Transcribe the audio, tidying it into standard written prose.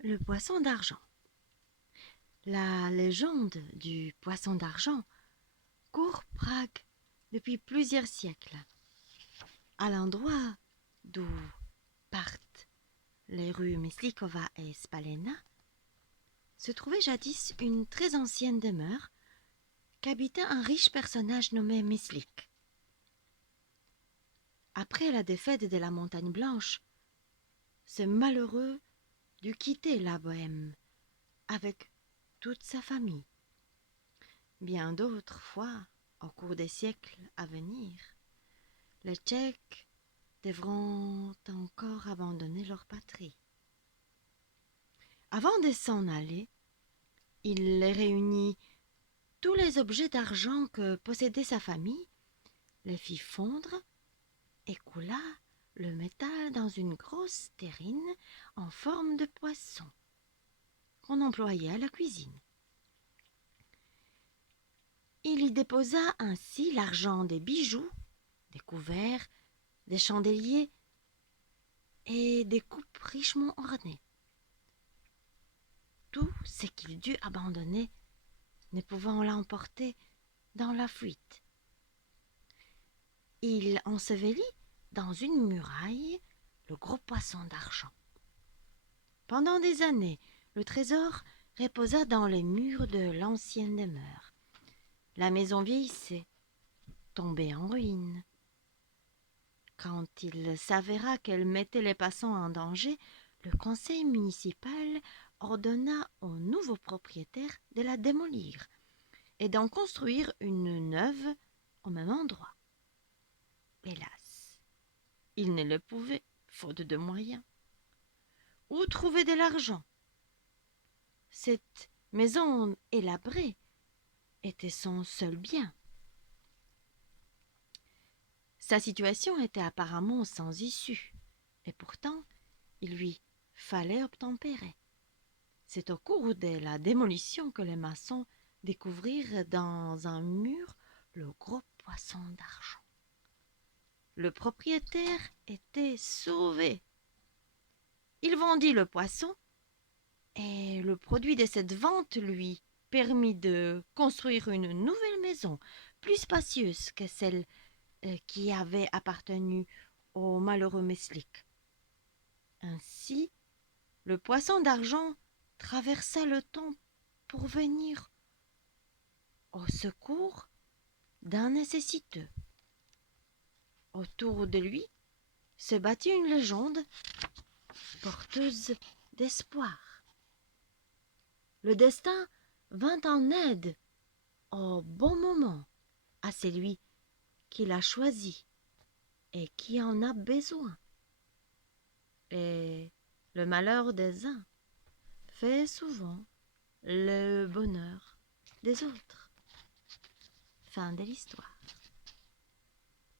Le poisson d'argent. La légende du poisson d'argent court Prague depuis plusieurs siècles. À l'endroit d'où partent les rues Myslikova et Spalena se trouvait jadis une très ancienne demeure qu'habitait un riche personnage nommé Myslik. Après la défaite de la Montagne Blanche, ce malheureux dut quitter la Bohême avec toute sa famille. Bien d'autres fois, au cours des siècles à venir, les Tchèques devront encore abandonner leur patrie. Avant de s'en aller, il réunit tous les objets d'argent que possédait sa famille, les fit fondre et coula le métal dans une grosse terrine en forme de poisson qu'on employait à la cuisine. Il y déposa ainsi l'argent des bijoux, des couverts, des chandeliers et des coupes richement ornées. Tout ce qu'il dut abandonner, ne pouvant l'emporter dans la fuite. Il ensevelit dans une muraille le gros poisson d'argent. Pendant des années, le trésor reposa dans les murs de l'ancienne demeure. La maison vieillissait, tombait en ruine. Quand il s'avéra qu'elle mettait les passants en danger, le conseil municipal ordonna au nouveau propriétaire de la démolir et d'en construire une neuve au même endroit. Hélas, il ne le pouvait, faute de moyens. Où trouver de l'argent? Cette maison élabrée était son seul bien. Sa situation était apparemment sans issue, et pourtant il lui fallait obtempérer. C'est au cours de la démolition que les maçons découvrirent dans un mur le gros poisson d'argent. Le propriétaire était sauvé. Il vendit le poisson et le produit de cette vente lui permit de construire une nouvelle maison, plus spacieuse que celle qui avait appartenu au malheureux Meslik. Ainsi, le poisson d'argent traversa le temps pour venir au secours d'un nécessiteux. Autour de lui se bâtit une légende porteuse d'espoir. Le destin vint en aide au bon moment à celui qui l'a choisi et qui en a besoin. Et le malheur des uns fait souvent le bonheur des autres. Fin de l'histoire.